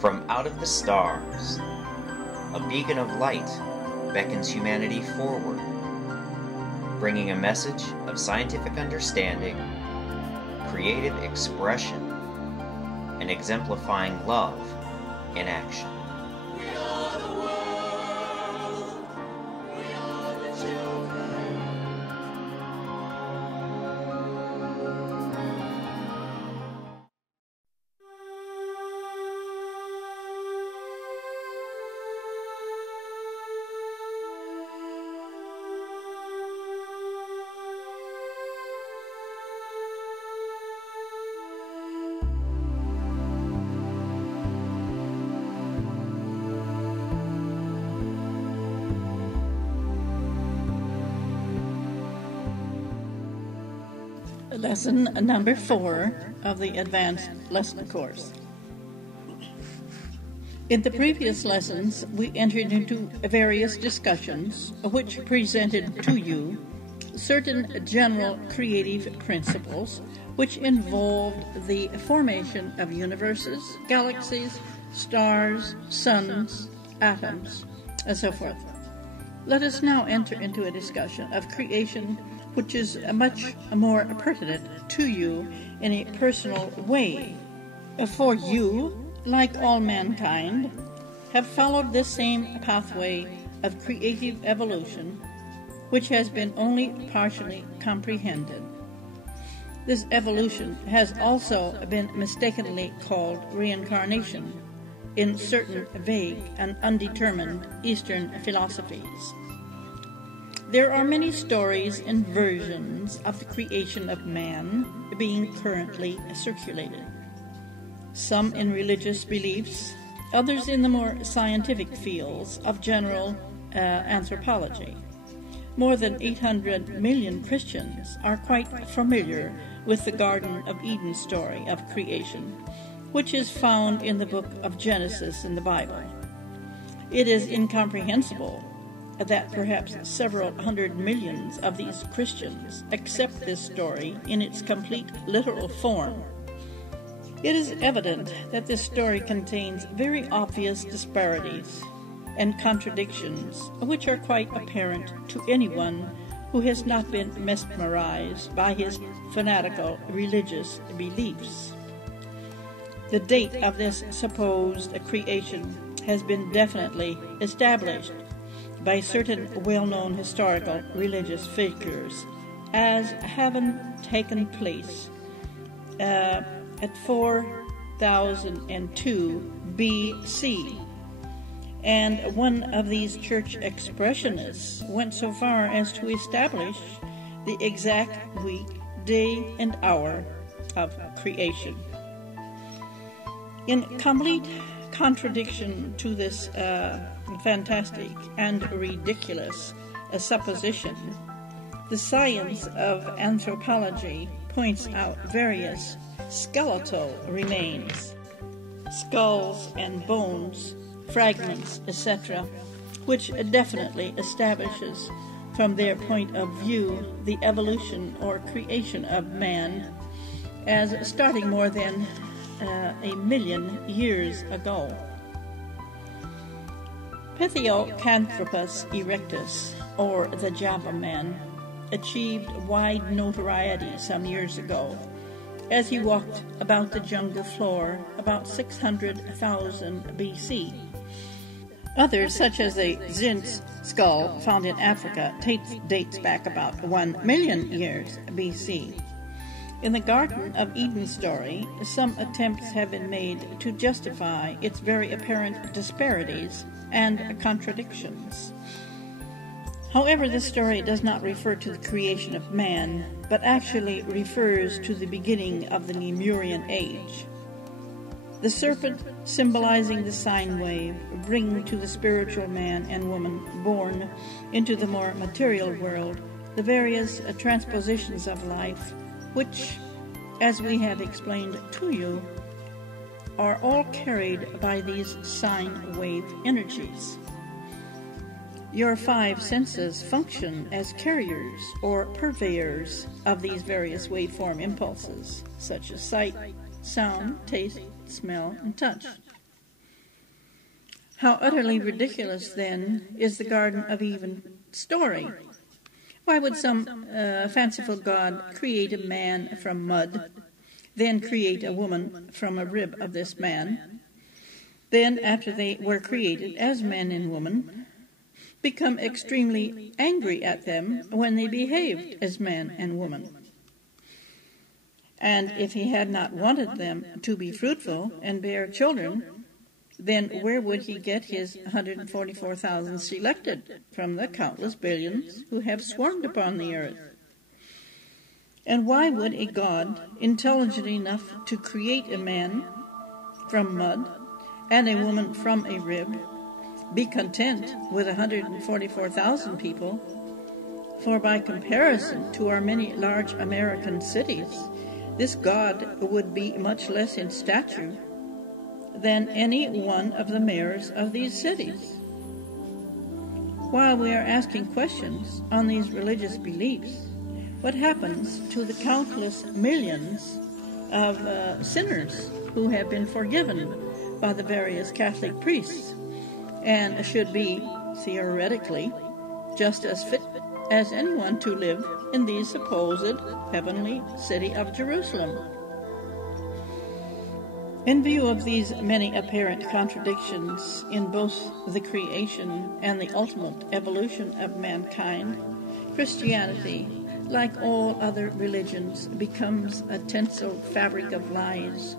From out of the stars, a beacon of light beckons humanity forward, bringing a message of scientific understanding, creative expression, and exemplifying love in action. Lesson number 4 of the Advanced Lesson Course. In the previous lessons, we entered into various discussions which presented to you certain general creative principles which involved the formation of universes, galaxies, stars, suns, atoms, and so forth. Let us now enter into a discussion of creation which is much more pertinent to you in a personal way. For you, like all mankind, have followed this same pathway of creative evolution, which has been only partially comprehended. This evolution has also been mistakenly called reincarnation in certain vague and undetermined Eastern philosophies. There are many stories and versions of the creation of man being currently circulated. Some in religious beliefs, others in the more scientific fields of general anthropology. More than 800 million Christians are quite familiar with the Garden of Eden story of creation, which is found in the book of Genesis in the Bible. It is incomprehensible that perhaps several hundred millions of these Christians accept this story in its complete literal form. It is evident that this story contains very obvious disparities and contradictions which are quite apparent to anyone who has not been mesmerized by his fanatical religious beliefs. The date of this supposed creation has been definitely established by certain well-known historical religious figures as having taken place at 4002 B.C. And one of these church expressionists went so far as to establish the exact week, day, and hour of creation. In complete contradiction to this fantastic and ridiculous supposition, the science of anthropology points out various skeletal remains, skulls and bones, fragments, etc., which definitely establishes from their point of view the evolution or creation of man as starting more than 1,000,000 years ago. Pithecanthropus erectus, or the Java man, achieved wide notoriety some years ago as he walked about the jungle floor about 600,000 BC. Others, such as the Zintz skull found in Africa, dates back about 1,000,000 years BC. In the Garden of Eden story, some attempts have been made to justify its very apparent disparities and contradictions. However, this story does not refer to the creation of man, but actually refers to the beginning of the Lemurian age. The serpent, symbolizing the sine wave, bringing to the spiritual man and woman born into the more material world the various transpositions of life, which, as we have explained to you, are all carried by these sine wave energies. Your 5 senses function as carriers or purveyors of these various waveform impulses, such as sight, sound, taste, smell, and touch. How utterly ridiculous, then, is the Garden of Eden story. Why would some fanciful god create a man from mud, then create a woman from a rib of this man, then, after they were created as man and woman, become extremely angry at them when they behaved as man and woman? And if he had not wanted them to be fruitful and bear children, then where would he get his 144,000 selected from the countless billions who have swarmed upon the earth? And why would a god intelligent enough to create a man from mud and a woman from a rib be content with 144,000 people? For by comparison to our many large American cities, this god would be much less in stature than any one of the mayors of these cities. While we are asking questions on these religious beliefs, what happens to the countless millions of sinners who have been forgiven by the various Catholic priests and should be, theoretically, just as fit as anyone to live in the supposed heavenly city of Jerusalem? In view of these many apparent contradictions in both the creation and the ultimate evolution of mankind, Christianity, like all other religions, becomes a tinsel fabric of lies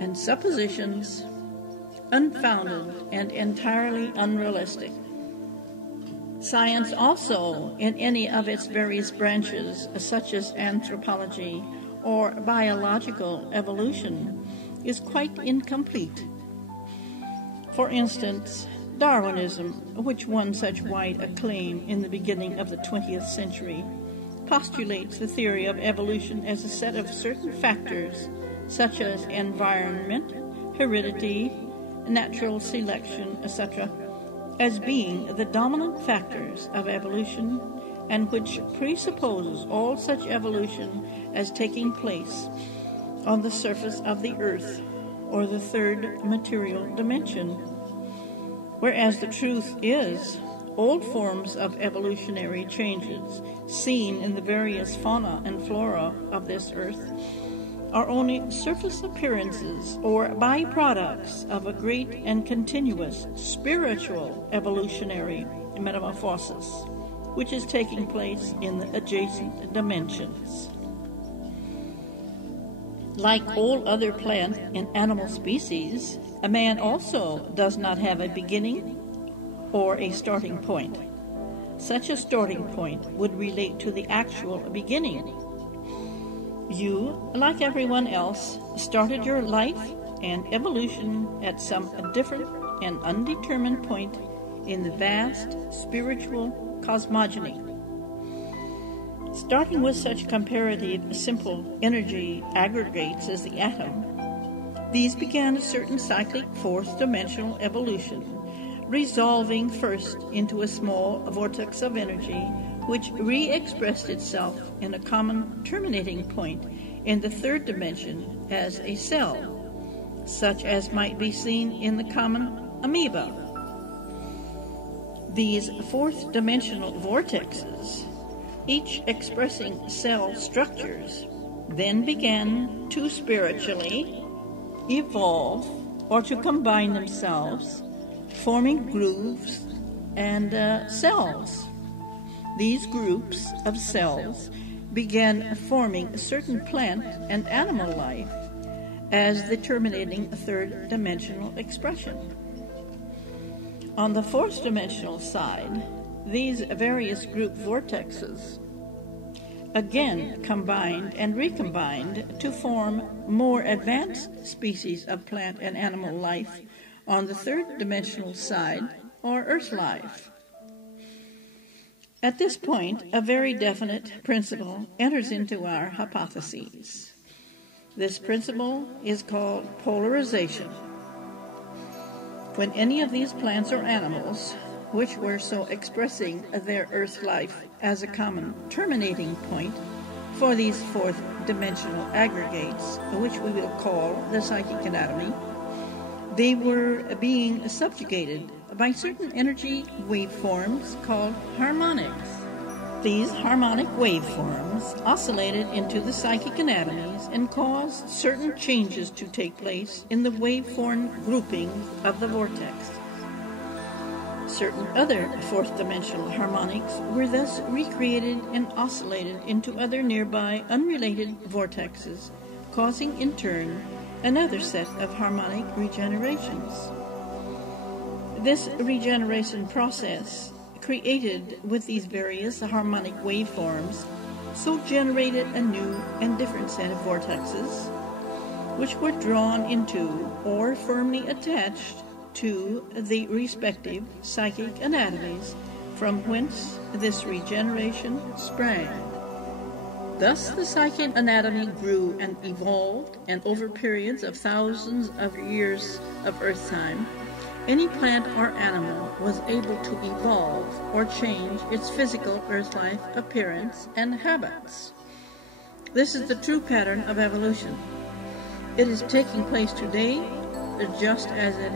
and suppositions, unfounded and entirely unrealistic. Science also, in any of its various branches, such as anthropology or biological evolution, is quite incomplete. For instance, Darwinism, which won such wide acclaim in the beginning of the 20th century, postulates the theory of evolution as a set of certain factors such as environment, heredity, natural selection, etc., as being the dominant factors of evolution, and which presupposes all such evolution as taking place on the surface of the earth, or the third material dimension. Whereas the truth is, old forms of evolutionary changes seen in the various fauna and flora of this earth are only surface appearances or byproducts of a great and continuous spiritual evolutionary metamorphosis, which is taking place in the adjacent dimensions. Like all other plant and animal species, a man also does not have a beginning or a starting point. Such a starting point would relate to the actual beginning. You, like everyone else, started your life and evolution at some different and undetermined point in the vast spiritual cosmogony. Starting with such comparative simple energy aggregates as the atom, these began a certain cyclic fourth-dimensional evolution, resolving first into a small vortex of energy which re-expressed itself in a common terminating point in the third dimension as a cell, such as might be seen in the common amoeba. These fourth-dimensional vortexes, each expressing cell structures, then began to spiritually evolve or to combine themselves, forming grooves and cells. These groups of cells began forming certain plant and animal life as the terminating third-dimensional expression. On the fourth-dimensional side, these various group vortexes again combined and recombined to form more advanced species of plant and animal life on the third-dimensional side, or Earth life. At this point, a very definite principle enters into our hypotheses. This principle is called polarization. When any of these plants or animals, which were so expressing their Earth life as a common terminating point for these fourth-dimensional aggregates, which we will call the psychic anatomy, they were being subjugated by certain energy waveforms called harmonics. These harmonic waveforms oscillated into the psychic anatomies and caused certain changes to take place in the waveform groupings of the vortex. Certain other fourth-dimensional harmonics were thus recreated and oscillated into other nearby unrelated vortexes, causing in turn another set of harmonic regenerations. This regeneration process, created with these various harmonic waveforms, so generated a new and different set of vortexes, which were drawn into or firmly attached to the respective psychic anatomies from whence this regeneration sprang. Thus the psychic anatomy grew and evolved, and over periods of thousands of years of Earth time, any plant or animal was able to evolve or change its physical Earth-life appearance and habits. This is the true pattern of evolution. It is taking place today just as it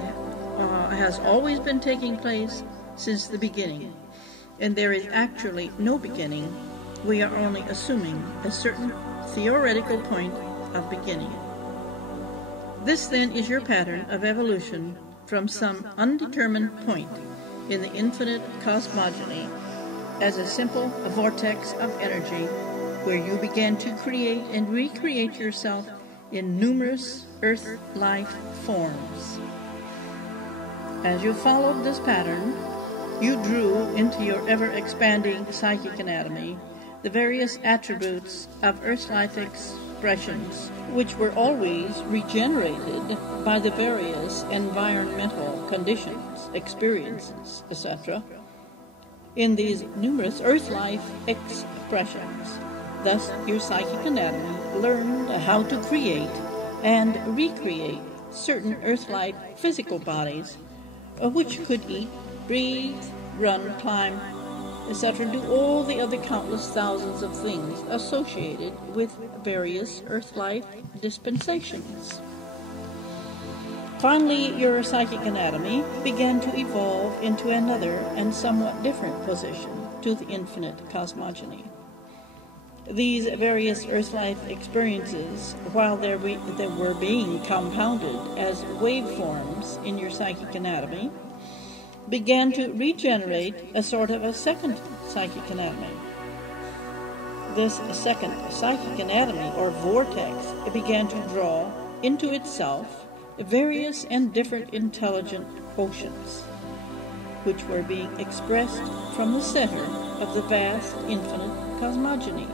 has always been taking place since the beginning, and there is actually no beginning. We are only assuming a certain theoretical point of beginning. This then is your pattern of evolution from some undetermined point in the infinite cosmogony as a simple vortex of energy where you began to create and recreate yourself in numerous Earth-life forms. As you followed this pattern, you drew into your ever-expanding psychic anatomy the various attributes of Earth-life expressions, which were always regenerated by the various environmental conditions, experiences, etc., in these numerous Earth-life expressions. Thus, your psychic anatomy learned how to create and recreate certain Earth-life physical bodies, which could eat, breathe, run, climb, etc., do all the other countless thousands of things associated with various Earth-life dispensations. Finally, your psychic anatomy began to evolve into another and somewhat different position to the infinite cosmogony. These various Earth-life experiences, while they were being compounded as waveforms in your psychic anatomy, began to regenerate a sort of a second psychic anatomy. This second psychic anatomy, or vortex, began to draw into itself various and different intelligent oceans, which were being expressed from the center of the vast infinite cosmogony.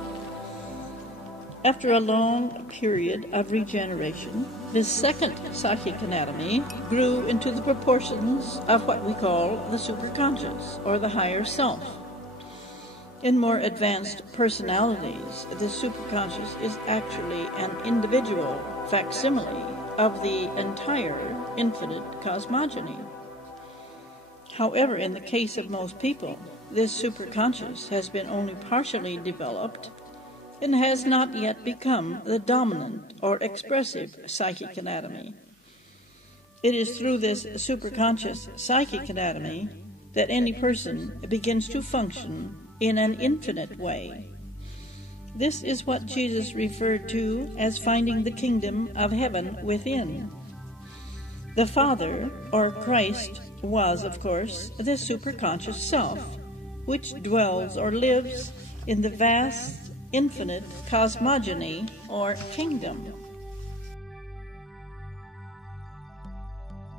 After a long period of regeneration, this second psychic anatomy grew into the proportions of what we call the superconscious, or the higher self. In more advanced personalities, the superconscious is actually an individual facsimile of the entire infinite cosmogony. However, in the case of most people, this superconscious has been only partially developed and has not yet become the dominant or expressive psychic anatomy. It is through this superconscious psychic anatomy that any person begins to function in an infinite way. This is what Jesus referred to as finding the kingdom of heaven within. The Father, or Christ, was, of course, the superconscious self, which dwells or lives in the vast infinite cosmogony or kingdom.